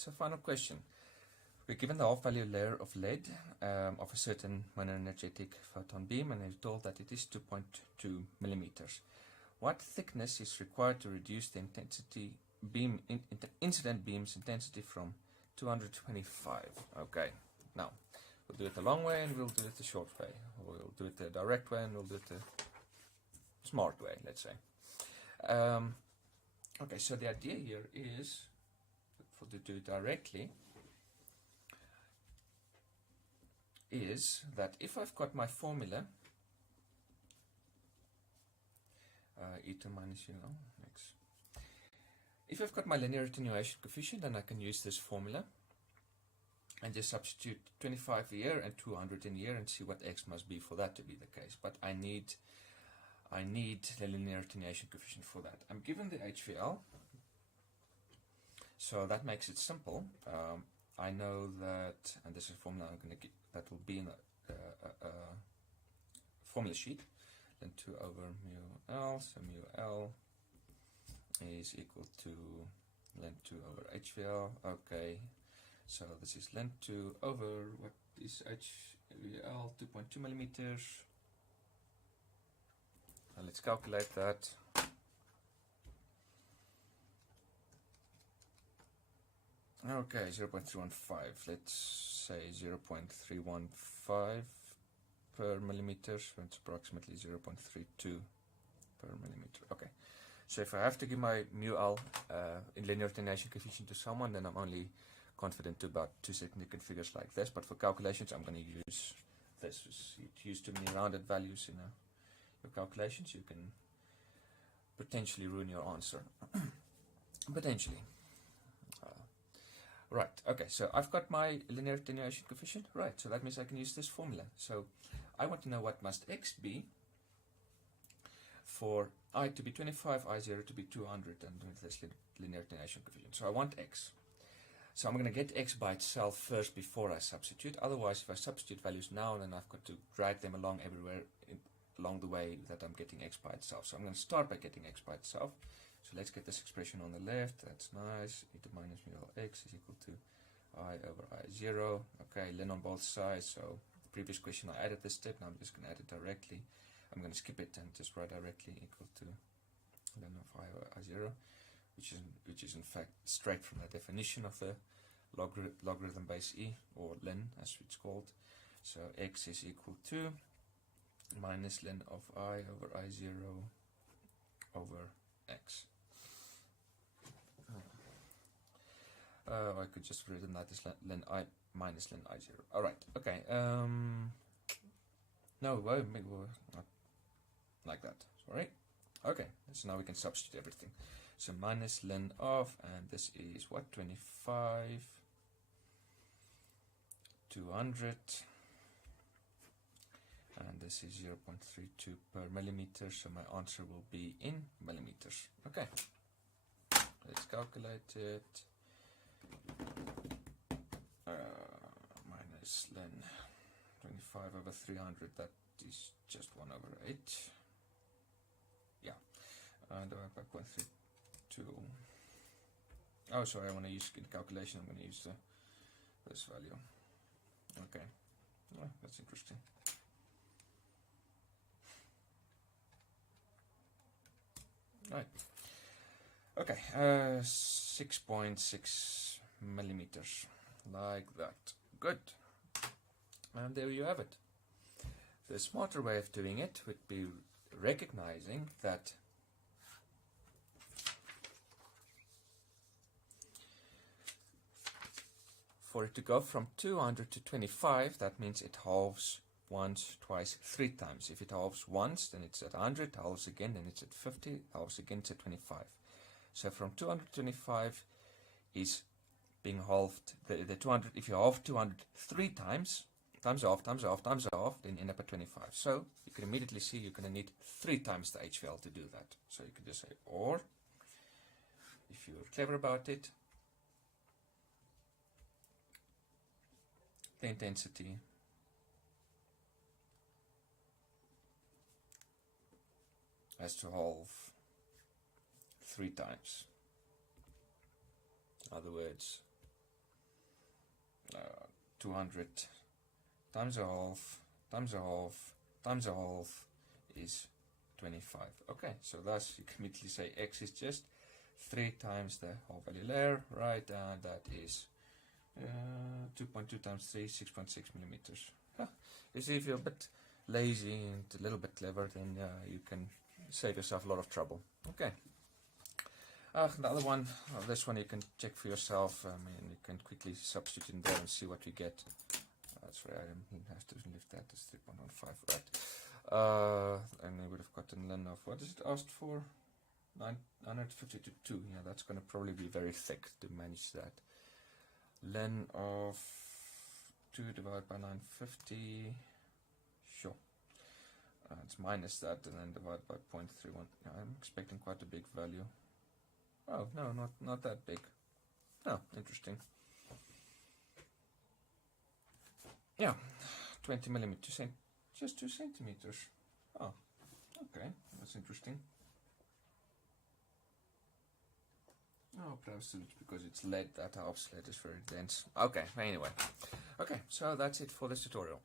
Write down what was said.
So final question. We're given the half-value layer of lead of a certain monoenergetic photon beam, and we're told that it is 2.2 millimeters. What thickness is required to reduce the intensity beam incident beam's intensity from 225? Okay, now we'll do it the long way and we'll do it the short way. We'll do it the direct way and we'll do it the smart way, let's say. Okay, so the idea here is to do it directly is that if I've got my formula eta minus UL x. If I've got my linear attenuation coefficient, then I can use this formula and just substitute 25 here and 200 in here and see what x must be for that to be the case. But I need the linear attenuation coefficient for that. I'm given the HVL, so that makes it simple. I know that, and this is a formula I'm going to get, that will be in a formula sheet. Then 2 over mu L, so mu L is equal to ln 2 over HVL. Okay, so this is ln 2 over, what is HVL, 2.2 millimeters. Now let's calculate that. Okay, 0.315, let's say 0.315 per millimeter, so it's approximately 0.32 per millimeter. Okay, so if I have to give my mu L in linear attenuation coefficient to someone, then I'm only confident to about 2 significant figures like this, but for calculations I'm going to use this. If you use too many rounded values in your calculations, you can potentially ruin your answer. Potentially. Right, okay, so I've got my linear attenuation coefficient, right, so that means I can use this formula. So I want to know what must x be for I to be 25, I0 to be 200, and with this linear attenuation coefficient. So I want x. So I'm going to get x by itself first before I substitute. Otherwise, if I substitute values now, then I've got to drag them along everywhere along the way that I'm getting x by itself. So I'm going to start by getting x by itself. So let's get this expression on the left. That's nice. Eta minus mu L x is equal to I over I0. Okay, ln on both sides. So the previous question I added this step. Now I'm just going to add it directly. I'm going to skip it and just write directly equal to ln of I over I0, which is in fact straight from the definition of the logarithm base e, or ln as it's called. So x is equal to minus ln of I over I0 over x. I could just written that as ln I minus ln I0. Alright, okay. No, maybe not like that. Sorry. Okay, so now we can substitute everything. So minus ln of, and this is what? 25, 200, and this is 0.32 per millimeter, so my answer will be in millimeters. Okay, let's calculate it. Minus ln 25 over 300, that is just 1 over 8. Yeah, divided by 0.32. Oh, sorry, I want to use in calculation, I'm going to use this value. Okay, oh, that's interesting. Right. Okay, 6.6 millimeters, like that. Good. And there you have it. The smarter way of doing it would be recognizing that for it to go from 200 to 25, that means it halves once, twice, 3 times. If it halves once, then it's at 100, halves again, then it's at 50, halves again, it's at 25. So from 200 to 25 is being halved. The 200, if you halve 200 3 times, times off, then you end up at 25. So you can immediately see you're going to need 3 times the HVL to do that. So you can just say, or, if you're clever about it, the intensity has to halve 3 times. In other words, 200 times a half times a half times a half is 25. Okay, so thus you can immediately say x is just 3 times the half value layer, right? And that is 2.2 times 3, 6.6 millimeters. You see, if you're a bit lazy and a little bit clever, then you can save yourself a lot of trouble. Okay. The other one, this one you can check for yourself. I mean, you can quickly substitute in there and see what we get. That's right, I have to lift that as 3.15, right? And we would have gotten len of, what is it asked for? 950 to 2. Yeah, that's going to probably be very thick to manage that. Len of 2 divided by 950. Sure. It's minus that and then divide by 0.31. Yeah, I'm expecting quite a big value. Oh, no, not that big. Oh, interesting. Yeah, 20 millimeters, just 2 centimeters. Oh, okay, that's interesting. Oh, perhaps it's because it's lead, that helps. Lead is very dense. Okay, anyway. Okay, so that's it for this tutorial.